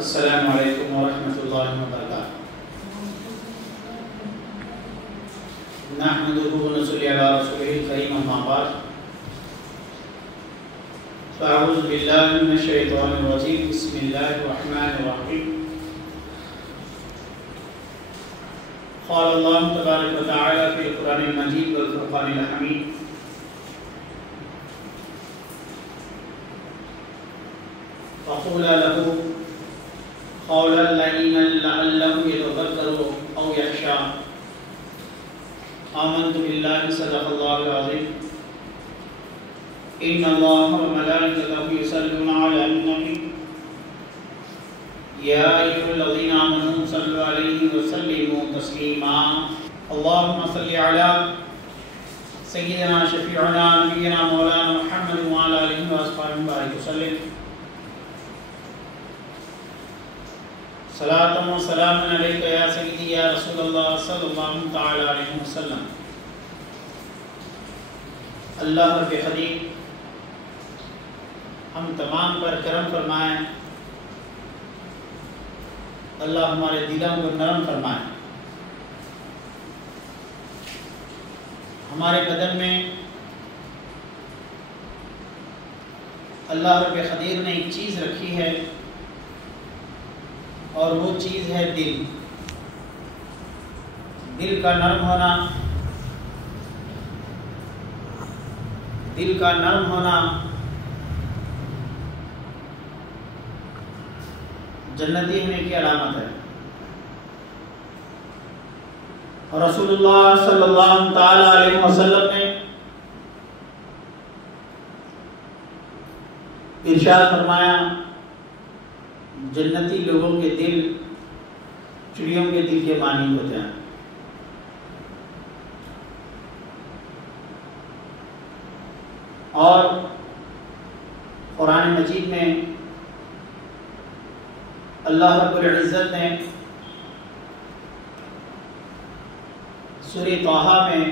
السلام علیکم ورحمۃ اللہ وبرکاتہ۔ نحمده ونصلي على رسوله الكريم اما بعد فاعوذ باللہ من الشیطان الرجیم بسم اللہ الرحمن الرحیم۔ قال اللہ تبارک وتعالی فی القرآن المجید والفرقان الحمید۔ فقولا له قولا لینا لعلہ یتذکر او یخشی۔ آمنت باللہ صدق اللہ العظیم۔ ان اللہ وملائکتہ یصلون علی النبی یا ایھا الذین آمنوا صلوا علیہ وسلموا تسلیما۔ اللہم صل علی سیدنا شفیعنا نبینا مولانا محمد وعلی آلہ واصحابہ وبارک وسلم۔ صلاۃ و سلام علیک یا سیدی یا رسول اللہ صلی اللہ تعالی علیہ وسلم۔ اللہ رب قدیر ہم تمام پر کرم فرمائے، اللہ ہمارے دلوں کو نرم فرمائے، ہمارے بدن میں اللہ رب قدیر نے ایک چیز رکھی ہے اور وہ چیز ہے دل۔ دل کا نرم ہونا، دل کا نرم ہونا جنتی ہونے کی علامت ہے۔ اور رسول اللہ صلی اللہ تعالی علیہ وسلم نے ارشاد فرمایا، جنتی لوگوں کے دل چڑیوں کے دل کے مانند ہوتے ہیں۔ اور قرآن مجید میں اللہ رب العزت نے سورہ طٰہٰ میں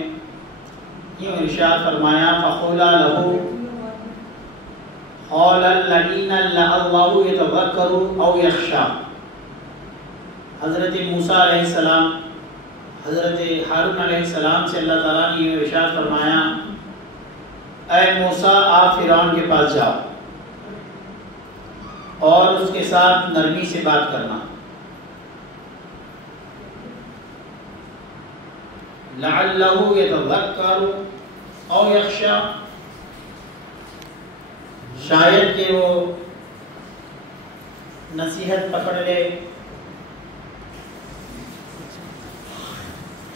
یوں ارشاد فرمایا، فَقُولَا لَهُ قَوْلًا لَّيِّنًا لَعَلَّهُ يَتَذَكَّرُ أَوْ يَخْشَىٰ۔ حضرت موسیٰ علیہ السلام، حضرت ہارون علیہ السلام سے اللہ تعالیٰ نے یہ ارشاد فرمایا، اے موسیٰ آپ فرعون کے پاس جاؤ اور اس کے ساتھ نرمی سے بات کرنا، لَعَلَّهُ يَتَذَكَّرُ أَوْ يَخْشَىٰ، شاید کہ وہ نصیحت پکڑ لے،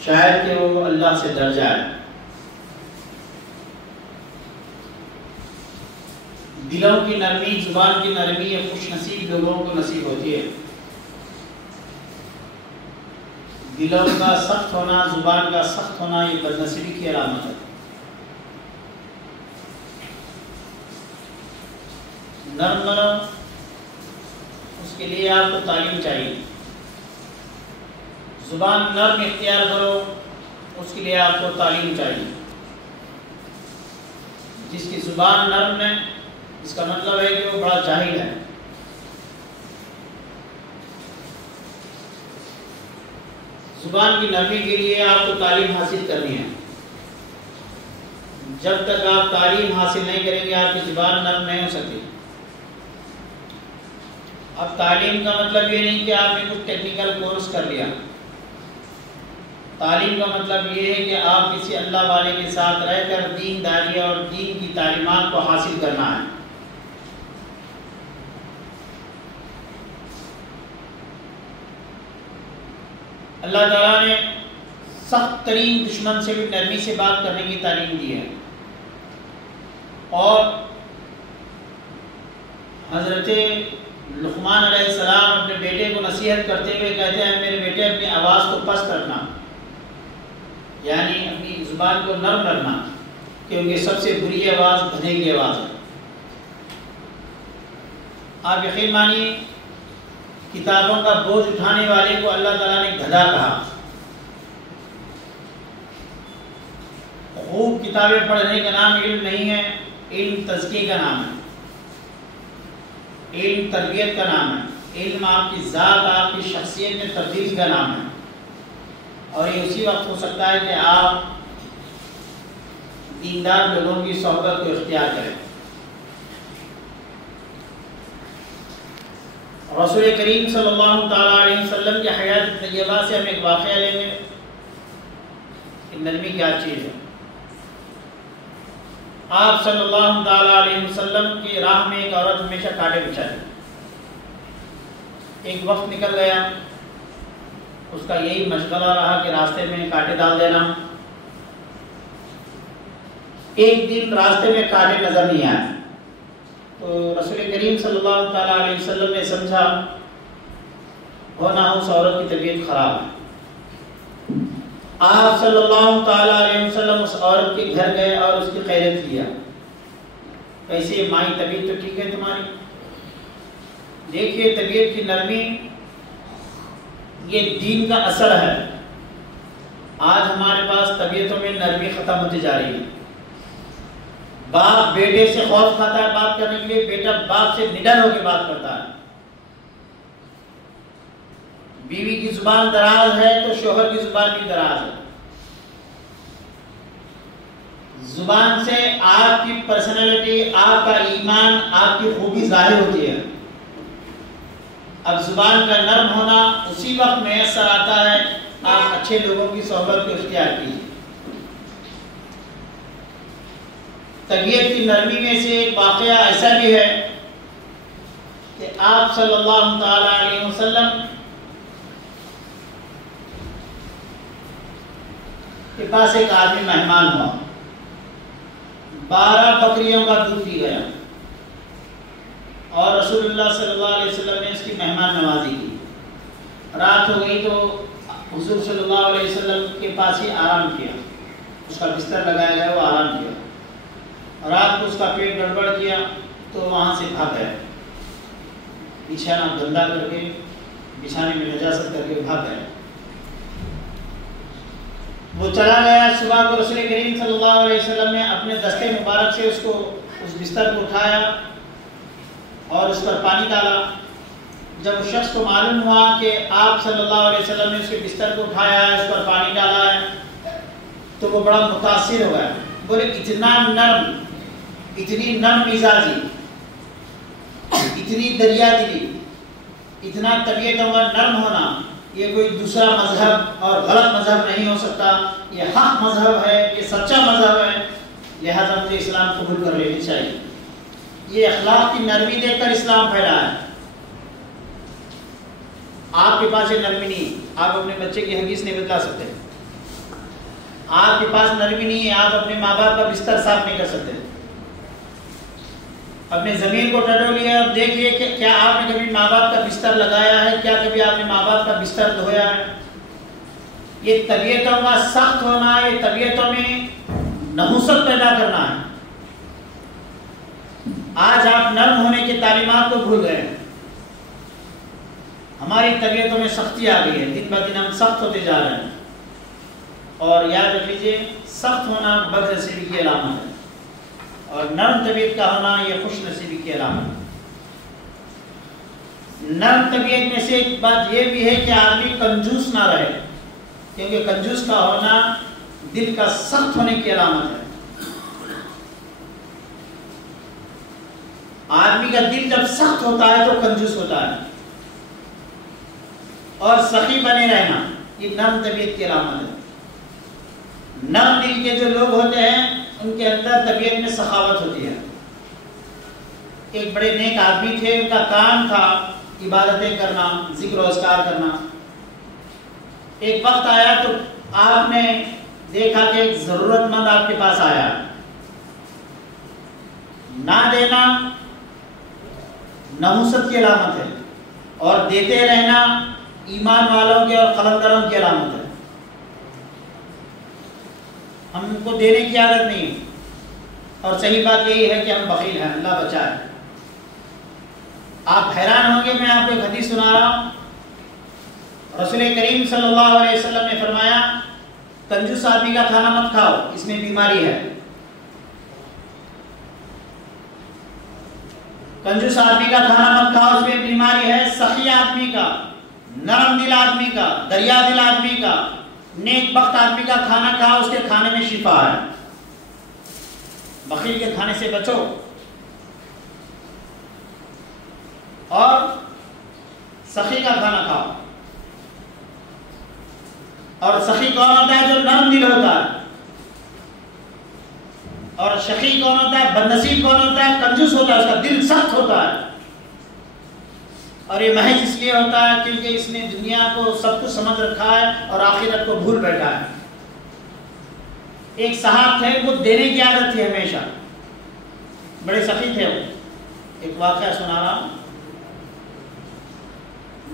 شاید کہ وہ اللہ سے ڈر جائے۔ دلوں کی نرمی، زبان کی نرمی یہ خوش نصیب لوگوں کو نصیب ہوتی ہے۔ دلوں کا سخت ہونا، زبان کا سخت ہونا یہ بد نصیبی کی علامت ہے۔ نرم نرم، اس کے لیے آپ کو تعلیم چاہیے۔ زبان نرم اختیار کرو، اس کے لیے آپ کو تعلیم چاہیے۔ جس کی زبان نرم ہے اس کا مطلب ہے کہ وہ بڑا جاہل ہے۔ زبان کی نرمی کے لیے آپ کو تعلیم حاصل کرنی ہے۔ جب تک آپ تعلیم حاصل نہیں کریں گے آپ کی زبان نرم نہیں ہو سکتی۔ اب تعلیم کا مطلب یہ نہیں کہ آپ نے کچھ ٹیکنیکل کورس کر لیا۔ تعلیم کا مطلب یہ ہے کہ آپ کسی اللہ والے کے ساتھ رہ کر دین داری اور دین کی تعلیمات کو حاصل کرنا ہے۔ اللہ تعالیٰ نے سخت ترین دشمن سے بھی نرمی سے بات کرنے کی تعلیم دی ہے۔ اور حضرت لقمان علیہ السلام اپنے بیٹے کو نصیحت کرتے ہوئے کہتے ہیں، میرے بیٹے اپنی آواز کو پست رکھنا، یعنی اپنی زبان کو نرم رکھنا، کیونکہ سب سے بری آواز گدھے کی آواز ہے۔ آپ یقین مانیے کتابوں کا بوجھ اٹھانے والے کو اللہ تعالیٰ نے گدھا کہا۔ خوب کتابیں پڑھنے کا نام علم نہیں ہے، علم تزکیے کا نام ہے، علم تربیت کا نام ہے۔ علم آپ کی ذات، آپ کی شخصیت میں تبدیلی کا نام ہے، اور یہ اسی وقت ہو سکتا ہے کہ آپ دیندار لوگوں کی صحبت کو اختیار کریں۔ رسول کریم صلی اللہ تعالیٰ علیہ وسلم کی حیات طیبہ سے ہم ایک واقعہ لیں گے کہ نرمی کیا چیز ہے۔ آپ صلی اللہ تعالیٰ علیہ وسلم کی راہ میں ایک عورت ہمیشہ کانٹے بچھاتی، ایک وقت نکل گیا، اس کا یہی مشغلہ رہا کہ راستے میں کانٹے ڈال دینا۔ ایک دن راستے میں کانٹے نظر نہیں آئے تو رسول کریم صلی اللہ تعالیٰ علیہ وسلم نے سمجھا ہونا اس عورت کی طبیعت خراب ہے۔ آپ صلی اللہ تعالیٰ علیہ وسلم اس عورت کے گھر گئے اور اس کی خیریت لیا۔ کیسے مائی، طبیعت تو ٹھیک ہے تمہاری؟ دیکھیے طبیعت کی نرمی یہ دین کا اثر ہے۔ آج ہمارے پاس طبیعتوں میں نرمی ختم ہوتی جا رہی ہے۔ باپ بیٹے سے خوف کھاتا ہے بات کرنے کے لیے، بیٹا باپ سے نڈر ہو کے بات کرتا ہے۔ بیوی کی زبان دراز ہے تو شوہر کی زبان بھی دراز ہے۔ زبان سے آپ کی پرسنالٹی، آپ کا ایمان، آپ کی خوبی ظاہر ہوتی ہے۔ اب زبان کا نرم ہونا اسی وقت میسر آتا ہے آپ اچھے لوگوں کی صحبت کو اختیار کیجیے۔ طبیعت کی نرمی میں سے ایک واقعہ ایسا بھی ہے کہ آپ صلی اللہ تعالیٰ علیہ وسلم کے پاس ایک آدمی مہمان ہوا، 12 بکریوں کا دودھ پی گیا، اور رسول اللہ صلی اللہ علیہ وسلم نے اس کی مہمان نوازی کی۔ رات ہو گئی تو حضور صلی اللہ علیہ وسلم کے پاس ہی آرام کیا، اس کا بستر لگایا گیا، وہ آرام کیا۔ رات کو اس کا پیٹ گڑبڑ کیا تو وہاں سے بھاگ گئے، بچھانا گندا کر کے، بچھانے میں نجاست کر کے بھاگ گئے۔ وہ چلا گیا۔ صبح کو رسول کریم صلی اللہ علیہ وسلم نے اپنے دستے مبارک سے اس بستر کو اٹھایا اور اس پر پانی ڈالا۔ جب اس شخص کو معلوم ہوا کہ آپ صلی اللہ علیہ وسلم نے اس کے بستر کو اٹھایا ہے، اس پر پانی ڈالا ہے، تو وہ بڑا متاثر ہو گیا۔ بولے اتنا نرم، اتنی نرم مزاجی، اتنی دریا دلی، اتنا طبیعت اور نرم ہونا، یہ کوئی دوسرا مذہب اور غلط مذہب نہیں ہو سکتا، یہ حق مذہب ہے، یہ سچا مذہب ہے، لہذا مجھے اسلام قبول کر لینی چاہیے۔ یہ اخلاق کی نرمی دیکھ کر اسلام پھیلا ہے۔ آپ کے پاس یہ نرمی نہیں، آپ اپنے بچے کی حدیث نہیں بتلا سکتے، آپ کے پاس نرمی نہیں ہے، آپ اپنے ماں باپ کا بستر صاف نہیں کر سکتے۔ اپنے زمین کو ٹٹولیے اور دیکھیے کہ کیا آپ نے کبھی ماں باپ کا بستر لگایا ہے، کیا کبھی آپ نے ماں باپ کا بستر دھویا ہے۔ یہ طبیعتوں کا سخت ہونا، یہ طبیعتوں میں نحوست پیدا کرنا ہے۔ آج آپ نرم ہونے کی تعلیمات کو بھول گئے ہیں۔ ہماری طبیعتوں میں سختی آ گئی ہے، دن بہ دن ہم سخت ہوتے جا رہے ہیں، اور یاد رکھ لیجیے سخت ہونا بد نصیبی کی علامت ہے، اور نرم طبیعت کا ہونا یہ خوش نصیبی کی علامت ہے۔ نرم طبیعت میں سے ایک بات یہ بھی ہے کہ آدمی کنجوس نہ رہے، کیونکہ کنجوس کا ہونا دل کا سخت ہونے کی علامت ہے۔ آدمی کا دل جب سخت ہوتا ہے تو کنجوس ہوتا ہے، اور سخی بنے رہنا یہ نرم طبیعت کی علامت ہے۔ نرم دل کے جو لوگ ہوتے ہیں ان کے اندر طبیعت میں سخاوت ہوتی ہے۔ ایک بڑے نیک آدمی تھے، ان کا کام تھا عبادتیں کرنا، ذکر و اذکار کرنا۔ ایک وقت آیا تو آپ نے دیکھا کہ ایک ضرورت مند آپ کے پاس آیا، نہ دینا نحوست کی علامت ہے، اور دیتے رہنا ایمان والوں کے اور قلندروں کی علامت ہے۔ ہم کو دینے کی عادت نہیں، اور صحیح بات یہی ہے کہ ہم بخیل ہیں، اللہ بچائے۔ آپ حیران ہوں گے، میں آپ کو ایک حدیث سنا رہا ہوں۔ رسول کریم صلی اللہ علیہ وسلم نے فرمایا کنجوس آدمی کا کھانا مت کھاؤ، اس میں بیماری ہے۔ کنجوس آدمی کا کھانا مت کھاؤ، اس میں بیماری ہے۔ سخی آدمی کا، نرم دل آدمی کا، دریا دل آدمی کا، نیک بخت آدمی کا کھانا کھاؤ، اس کے کھانے میں شفا ہے۔ بخیل کے کھانے سے بچو۔ اور سخی کا کھانا کھاؤ۔ اور سخی کون ہوتا ہے؟ جو نرم دل ہوتا ہے۔ اور شقی کون ہوتا ہے؟ بدنصیب کون ہوتا ہے؟ کنجوس ہوتا ہے، اس کا دل سخت ہوتا ہے۔ اور یہ محض اس لیے ہوتا ہے کیونکہ اس نے دنیا کو سب کچھ سمجھ رکھا ہے اور آخرت کو بھول بیٹھا ہے۔ ایک صاحب تھے، وہ دینے کی عادت تھی ہمیشہ، بڑے سخی تھے۔ وہ ایک واقعہ سنا رہا ہوں،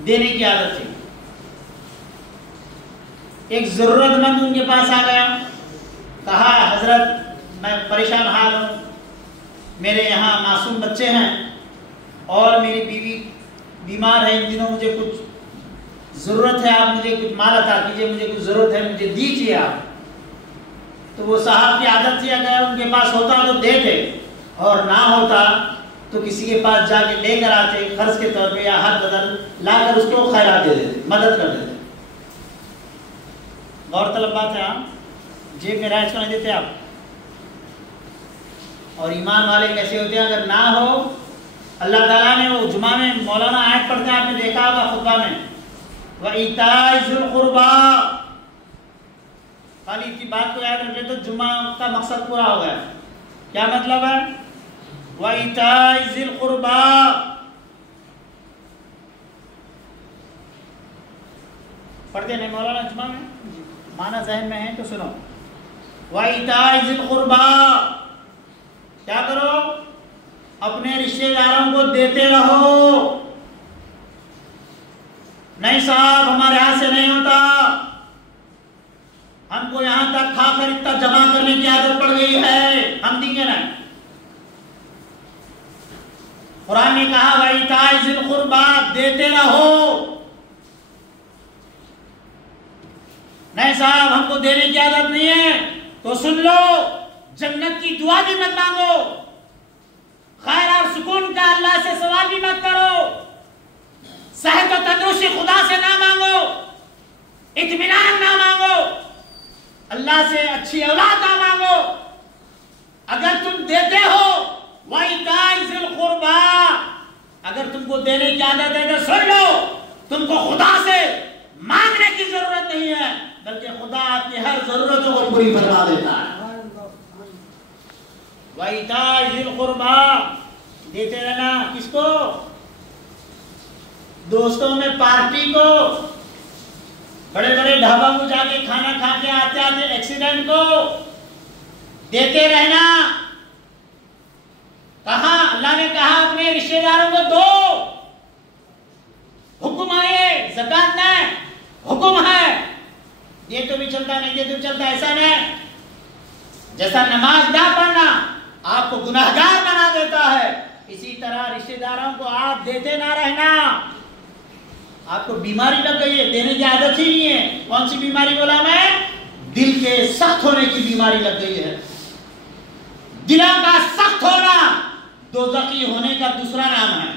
دینے کی عادت تھی۔ ایک ضرورت مند ان کے پاس آ گیا، کہا حضرت میں پریشان حال ہوں، میرے یہاں معصوم بچے ہیں اور میری بیوی بیمار ہے، ان دنوں مجھے کچھ ضرورت ہے، آپ مجھے کچھ مال عطا کیجیے، مجھے کچھ ضرورت ہے، مجھے دیجیے آپ۔ تو وہ صاحب کی عادت تھی اگر ان کے پاس ہوتا تو دیتے، اور نہ ہوتا تو کسی کے پاس جا کے لے کر آتے قرض کے طور پہ یا ہر بدل لا کر اس کو خیرات دے دیتے، مدد کر دیتے۔ غور طلب بات ہے، آپ جیب میں رائٹ کو نہیں دیتے آپ۔ اور ایمان والے کیسے ہوتے ہیں؟ اگر نہ ہو، اللہ تعالیٰ نے وہ جمعہ میں مولانا آیت پڑھتے ہیں، آپ نے دیکھا ہوگا خطبہ میں، وَإِيتَاءِ ذِي الْقُرْبَىٰ، خالی اتنی بات کو یاد رکھے تو جمعہ کا مقصد پورا ہو گیا۔ کیا مطلب ہے؟ وَإِيتَاءِ ذِي الْقُرْبَىٰ، پڑھتے نہیں مولانا جمعہ میں؟ معنی ذہن میں ہے تو سنو۔ وَإِيتَاءِ ذِي الْقُرْبَىٰ، کیا کرو؟ اپنے رشتے داروں کو دیتے رہو۔ نہیں صاحب ہمارے ہاتھ سے نہیں ہوتا، ہم کو یہاں تک کھا کر اتنا جمع کرنے کی عادت پڑ گئی ہے، ہم دیں گے نہیں۔ قرآن نے کہا وَإِيتَاءِ ذِي الْقُرْبَىٰ، دیتے رہو۔ نہیں صاحب ہم کو دینے کی عادت نہیں ہے تو سن لو، جنت کی دعا بھی مت مانگو، خیر اور سکون کا اللہ سے سوال بھی مت کرو، صحت و تندرستی خدا سے نہ مانگو، اطمینان نہ مانگو، اللہ سے اچھی اولاد نہ مانگو۔ اگر تم دیتے ہو وَإِيتَاءِ ذِي الْقُرْبَىٰ، اگر تم کو دینے کی عادت ہے تو سن لو، تم کو خدا سے مانگنے کی ضرورت نہیں ہے، بلکہ خدا آپ کی ہر ضرورتوں کو پوری فرما دیتا ہے۔ وَإِيتَاءِ ذِي الْقُرْبَىٰ، دیتے رہنا۔ کس کو؟ دوستوں میں پارٹی کو، بڑے بڑے ڈھابوں کو جا کے کھانا کھا کے آتے آتے ایکسیڈنٹ کو دیتے رہنا۔ کہاں اللہ نے کہا اپنے رشتے داروں کو دو، حکم آئے، زکات نہیں، حکم ہے، یہ تو بھی چلتا نہیں، یہ تو چلتا، ایسا نہیں۔ جیسا نماز نہ پڑھنا آپ کو گناہگار بنا دیتا ہے، اسی طرح رشتے داروں کو آپ دیتے نہ رہنا۔ آپ کو بیماری لگ گئی ہے، دینے کی عادت ہی نہیں ہے۔ کون سی بیماری بولا میں؟ دل کے سخت ہونے کی بیماری لگ گئی ہے۔ دلوں کا سخت ہونا دوزخی ہونے کا دوسرا نام ہے۔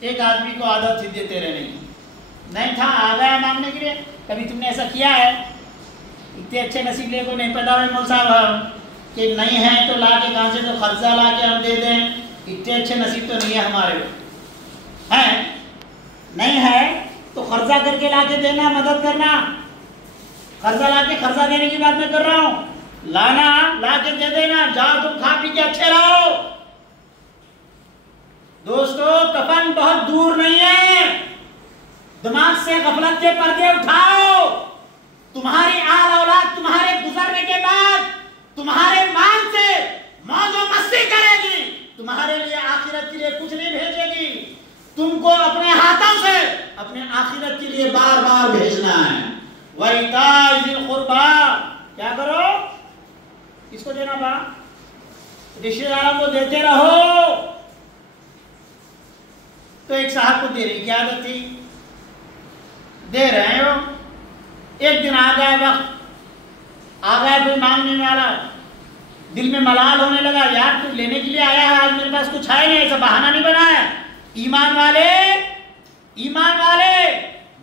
ایک آدمی کو عادت تھی دیتے رہنے کی، نہیں تھا، آ گیا مانگنے کے لیے۔ کبھی تم نے ایسا کیا ہے؟ اتنے اچھے نصیب لے کو نہیں پیدا ہوئے مول صاحب کہ نہیں ہے تو لا کے کہاں سے تو قرضہ لا کے ہم دے دیں، اتنے اچھے نصیب تو نہیں ہے ہمارے ہیں، نہیں ہے تو قرضہ کر کے لا کے دینا، مدد کرنا۔ قرضہ لا کے، قرضہ دینے کی بات میں کر رہا ہوں، لانا، لا کے دے دینا، جاؤ تم کھا پی کے اچھے رہو۔ دوستو کفن بہت دور نہیں ہے، دماغ سے غفلت کے پردے اٹھاؤ۔ تمہاری آل اولاد تمہارے گزرنے کے بعد تمہارے مال سے موج و مستی کرے گی، تمہارے لیے آخرت کے لیے کچھ نہیں بھیجے گی۔ تم کو اپنے ہاتھوں سے اپنے آخرت کے لیے بار بار بھیجنا ہے۔ وَإِيتَاءِ ذِي الْقُرْبَىٰ، کیا کرو؟ کس کو دینا با؟ رشتے داروں کو دیتے رہو۔ تو ایک صاحب کو دینے کی عادت تھی، دے رہے ہو، ایک دن آ گئے وقت، آ گئے کوئی مانگنے والا، دل میں ملال ہونے لگا، یار تو لینے کے لیے آیا ہے، آج میرے پاس کچھ ہے نہیں، ایسا بہانہ نہیں بنایا۔ ایمان والے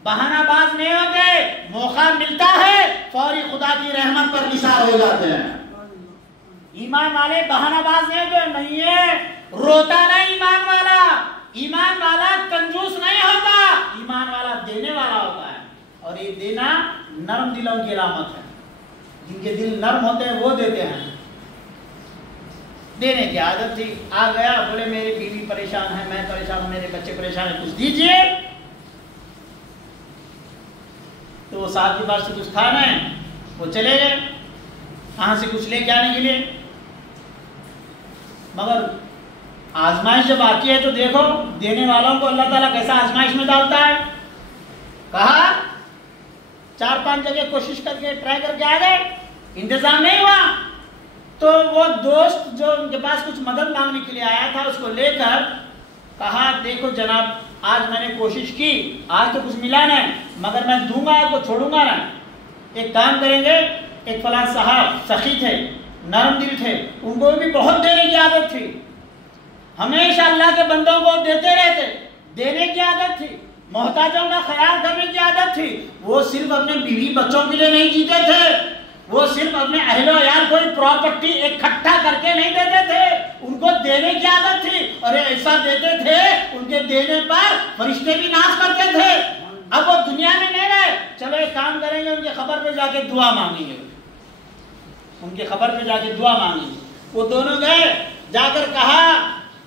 بہانہ باز نہیں ہوتے، موقع ملتا ہے فوری خدا کی رحمت پر نثار ہو جاتے ہیں۔ ایمان والے بہانہ باز نہیں ہے، روتا نہیں ایمان والا کنجوس نہیں ہوتا، ایمان والا دینے والا ہوتا ہے، اور یہ دینا نرم دلوں کی علامت ہے۔ جن کے دل نرم ہوتے ہیں وہ دیتے ہیں۔ دینے کی عادت تھی، آ گیا بولے میری بیوی پریشان ہے، میں پریشان ہوں، میرے بچے پریشان ہیں، کچھ دیجئے۔ تو وہ صاحب کے پاس سے کچھ تھا نہیں، وہ چلے گئے کہاں سے کچھ لے کے آنے کے لیے۔ مگر آزمائش جب آتی ہے تو دیکھو دینے والوں کو اللہ تعالیٰ کیسا آزمائش میں ڈالتا ہے۔ کہا 4-5 جگہ کوشش کر کے ٹرائی کر کے آ گئے، انتظام نہیں ہوا، تو وہ دوست جو ان کے پاس کچھ مدد مانگنے کے لیے آیا تھا اس کو لے کر کہا دیکھو جناب آج میں نے کوشش کی، آج تو کچھ ملا نہیں، مگر میں دوں گا آپ کو، چھوڑوں گا نہیں۔ ایک کام کریں گے، ایک فلاں صاحب سخی تھے، نرم دل تھے، ان کو بھی بہت دینے کی عادت تھی، ہمیشہ اللہ کے بندوں کو دیتے رہتے، دینے کی عادت تھی، محتاجوں کا خیال کرنے کی عادت تھی۔ وہ صرف اپنے بیوی بچوں کے لیے نہیں جیتے تھے، وہ صرف اپنے اہل و عیال کوئی پراپرٹی اکٹھا کر کے نہیں دیتے تھے، ان کو دینے کی عادت تھی، اور ایسا دیتے تھے ان کے دینے پر فرشتے بھی ناز کرتے تھے۔ اب وہ دنیا میں نہیں رہے، چلو ایک کام کریں گے، ان کے خبر پہ جا کے دعا مانگیں گے، ان کے خبر پہ جا کے دعا مانگیں گے۔ وہ دونوں گئے، جا کر کہا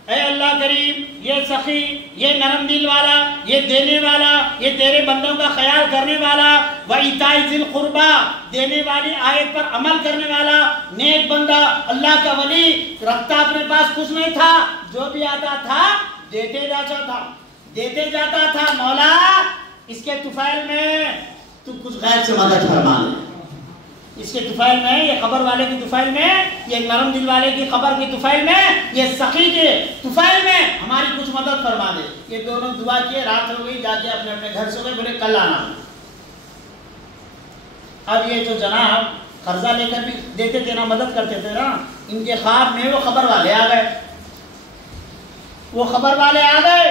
اے اللہ کریم، یہ سخی، یہ نرم دل والا، یہ دینے والا، یہ تیرے بندوں کا خیال کرنے والا، وَإِيتَاءِ ذِي الْقُرْبَىٰ دینے والی آیت پر عمل کرنے والا نیک بندہ، اللہ کا ولی، رکھتا اپنے پاس کچھ نہیں تھا، جو بھی آتا تھا دیتے جاتا تھا۔ مولا اس کے طفیل میں تو کچھ غیر سے مدد فرما دے، اس کے طفیل میں، یہ خبر والے کی طفیل میں، یہ نرم دل والے کی خبر کی طفیل میں، یہ سخی کے طفیل میں ہماری کچھ مدد فرما دے۔ یہ دونوں دعا کیے، رات ہو گئی، جا کے اپنے اپنے گھر سو گئے، بولے کل آنا۔ اب یہ جو جناب قرضہ لے کر بھی دیتے تھے نا، مدد کرتے تھے نا، ان کے خواب میں وہ خبر والے آ گئے،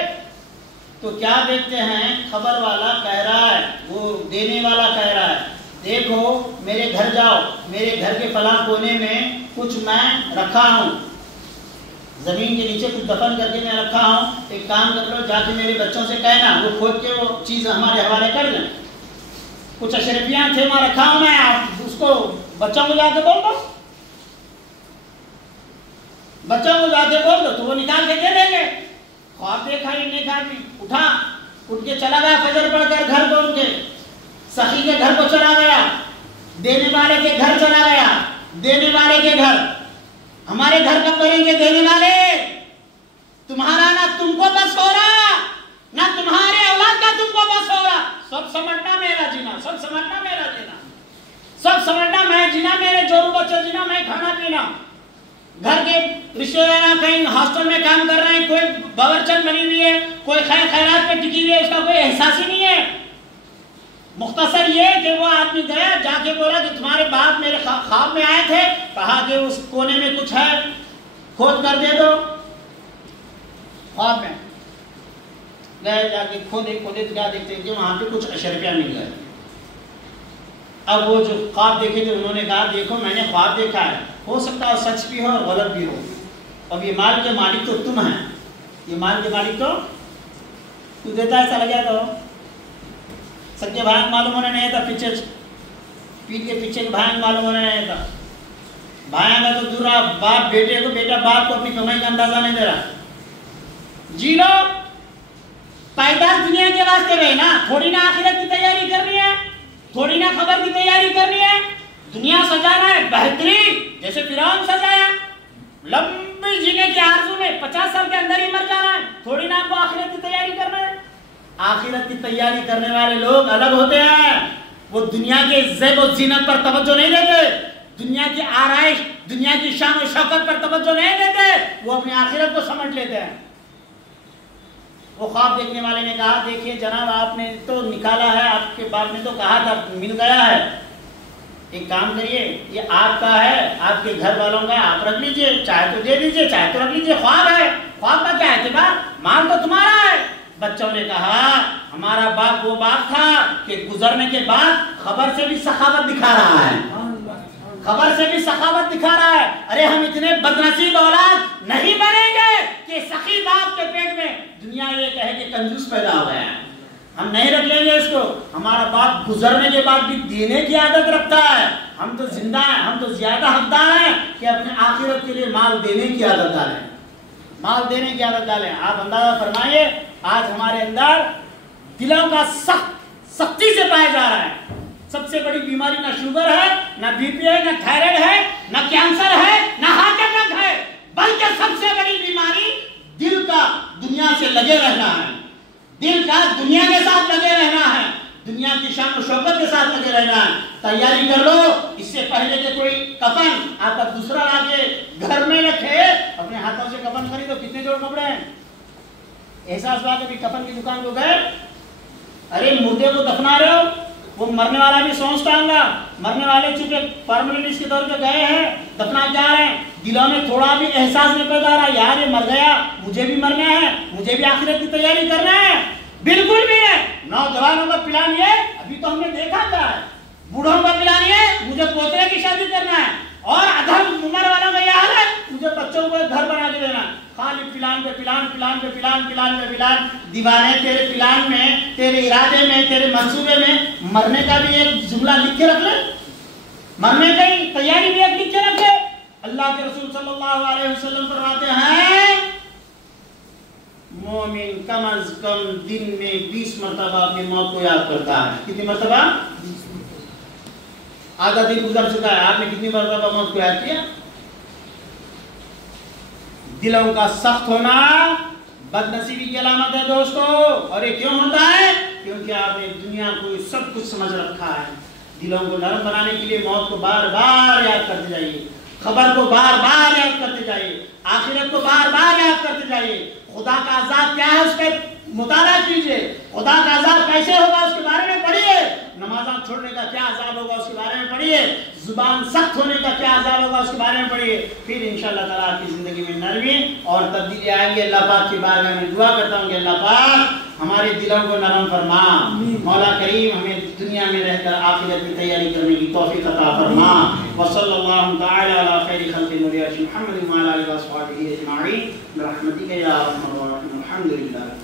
تو کیا دیکھتے ہیں، خبر والا کہہ رہا ہے، وہ دینے والا کہہ رہا ہے دیکھو میرے گھر جاؤ، میرے گھر کے فلاں کونے میں کچھ میں رکھا ہوں، زمین کے نیچے کچھ دفن کر کے میں رکھا ہوں، ایک کام کر لو، جا کے میرے بچوں سے کہنا وہ کھود کے وہ چیز ہمارے حوالے کر دیں۔ کچھ اشرفیاں تھے وہاں رکھا ہوں میں، آپ اس کو بچوں کو جا کے بول دو، تو وہ نکال کے دے دیں گے۔ خواب دیکھا یہ نیک آدمی، اٹھ کے چلا گیا، فجر پڑھ کر گھر کو، ان کے سخی کے گھر کو چلا گیا، دینے والے کے گھر چلا گیا، دینے والے کے گھر۔ ہمارے گھر کب بنیں گے دینے والے؟ تمہارا نہ تم کو بس ہو رہا، نہ تمہارے اولاد کا تم کو بس ہو رہا، سب سمجھنا میرا جینا، سب سمجھنا میرا جینا، سب سمجھنا میں جینا، میرے جورو بچے جینا، میں کھانا پینا۔ گھر کے رشتے دار کہیں ہاسٹل میں کام کر رہے ہیں، کوئی باورچن بنی ہوئی ہے، کوئی خیر خیرات پہ ٹکی ہوئی ہے، اس کا کوئی احساس ہی نہیں ہے۔ مختصر یہ کہ وہ آدمی گیا، جا کے بولا کہ تمہارے باپ میرے خواب میں آئے تھے، کہا کہ اس کونے میں کچھ ہے، کھود کر دے دو۔ خواب میں گئے، جا کے کھودے کیا دیکھتے ہیں کہ وہاں پہ کچھ اشرفیاں مل گئے۔ اب وہ جو خواب دیکھے تھے انہوں نے کہا دیکھو میں نے خواب دیکھا ہے، ہو سکتا ہے سچ بھی ہو اور غلط بھی ہو، اب یہ مال کے مالک تو تم ہیں، یہ مال کے مالک تو دیتا ہے، ایسا لگا تو سچے بھائی معلوم ہونے نہیں تھا، پیچھے پیٹ کے پیچھے بھائی معلوم ہونے نہیں تھا، بھائی کا تو دور رہا، باپ بیٹے کو، بیٹا باپ کو اپنی کمائی کا اندازہ نہیں دے رہا۔ جی لو، پائیدار دنیا کے واسطے رہے نا، تھوڑی نہ آخرت کی تیاری کرنی ہے، تھوڑی نہ خبر کی تیاری کرنی ہے، دنیا سجانا ہے بہترین، جیسے فرعون سجایا، لمبی جینے کی آرزو میں 50 سال کے اندر ہی مر جانا ہے، تھوڑی نہ آپ کو آخرت کی تیاری کرنا ہے۔ آخرت کی تیاری کرنے والے لوگ الگ ہوتے ہیں، وہ دنیا کے زیب و زینت پر توجہ نہیں دیتے، دنیا کی آرائش، دنیا کی شان و شوکت پر توجہ نہیں دیتے، وہ اپنی آخرت کو سمجھ لیتے ہیں۔ وہ خواب دیکھنے والے نے کہا دیکھیے جناب آپ نے تو نکالا ہے، آپ کے باپ نے تو کہا تھا، مل گیا ہے، ایک کام کریے، یہ آپ کا ہے، آپ کے گھر والوں کا ہے، آپ رکھ لیجئے، چاہے تو دے دیجئے، چاہے تو رکھ لیجئے، خواب ہے، خواب کا کیا اعتبار، مال تو تمہارا ہے۔ بچوں نے کہا ہمارا باپ وہ باپ تھا کہ گزرنے کے بعد خبر سے بھی سخاوت دکھا رہا ہے، خبر سے بھی سخاوت دکھا رہا ہے۔ ارے ہم اتنے بدنصیب اولاد نہیں بنیں گے کہ سخی باپ کے پیٹ میں دنیا یہ کہے کہ کنجوس پیدا ہو گیا ہے، ہم نہیں رکھ لیں گے اس کو۔ ہمارا باپ گزرنے کے بعد بھی دینے کی عادت رکھتا ہے، ہم تو زندہ ہیں، ہم تو زیادہ حقدار ہیں کہ اپنے آخرت کے لیے مال دینے کی عادت ڈالیں، مال دینے کی عادت ڈالیں۔ آپ اندازہ فرمائیے آج ہمارے اندر دلوں کا سختی سے پایا جا رہا ہے۔ سب سے بڑی بیماری نہ شوگر ہے، نہ بی پی ہے، نہ تھائرائیڈ ہے، نہ کینسر ہے، نہ ہارٹ اٹیک ہے، بلکہ سب سے بڑی بیماری دل کا دنیا سے لگے رہنا ہے، دل کا دنیا کے ساتھ لگے رہنا ہے، دنیا کی شان و شوکت کے ساتھ لگے رہنا ہے۔ تیاری کر لو، اس سے پہلے کہ کوئی کفن آپ کا دوسرا لا کے گھر میں رکھے، اپنے ہاتھوں سے کفن خریدو۔ کتنے جوڑ کپڑے ہیں؟ احساس بات ابھی کفن کی دکان کو گئے، ارے مردے کو دفنا رہے ہو، وہ مرنے والا بھی سوچتا ہوں، مرنے والے چونکہ پرماننٹ کے طور پہ گئے ہیں، دفنا جا رہے ہیں، دلوں میں تھوڑا بھی احساس نہیں پیدا رہا یار یہ مر گیا، مجھے بھی مرنا ہے، مجھے بھی آخرت کی تیاری کرنا ہے، بالکل بھی نہیں۔ نوجوانوں کا پلان یہ ابھی تو ہم نے دیکھا کیا ہے، بوڑھوں کا پلان یہ مجھے پوترے کی شادی کرنا ہے، اور ادھم عمر والوں کا یہ حال ہے مجھے بچوں کو گھر بنا کے دینا ہے۔ خالی پلان پہ پلان، پلان پہ پلان، پلان پہ پلان، دیوانے تیرے پلان میں، تیرے ارادے میں، تیرے منصوبے میں مرنے کا بھی ایک جملہ لکھ کے رکھ لے، مرنے کی تیاری بھی ایک لکھ کے رکھ لے۔ اللہ کے رسول صلی اللہ علیہ وسلم فرماتے ہیں مومن کم از کم دن میں 20 مرتبہ اپنی موت کو یاد کرتا ہے۔ کتنی مرتبہ؟ آدھا دن گزر چکا ہے، آپ نے کتنی مرتبہ موت کو یاد کیا؟ دلوں کا سخت ہونا بد نصیبی کی علامت ہے دوستو، اور یہ کیوں ہوتا ہے؟ کیونکہ آپ نے دنیا کو سب کچھ سمجھ رکھا ہے۔ دلوں کو نرم بنانے کے لیے موت کو بار بار یاد کرتے جائیے، خبر کو بار بار یاد کرتے جائیے، آخرت کو بار بار یاد کرتے جائیے۔ خدا کا عذاب کیا ہے اس پہ مطالعہ کیجئے، خدا کا عذاب کیسے ہوگا اس کے بارے میں پڑھیے، نمازاں چھوڑنے کا کیا عذاب ہوگا اس کے بارے میں پڑھیے، زبان سخت ہونے کا کیا عذاب ہوگا اس کے بارے میں پڑھیے، پھر انشاءاللہ تعالیٰ آپ کی زندگی میں نرمی اور تبدیلی آئیں گی۔ اللہ پاک کی بارگاہ میں دعا کرتا ہوں کہ اللہ پاک ہمارے دلوں کو نرم فرما، مولا کریم ہمیں دنیا میں رہ کر آخرت کی تیاری کرنے کی توفیق عطا فرما۔ وصلی اللہ تعالی علی خیر خلق محمد وعلی آلہ وصحبہ اجمعین برحمتک یا ارحم الراحمین، الحمدللہ۔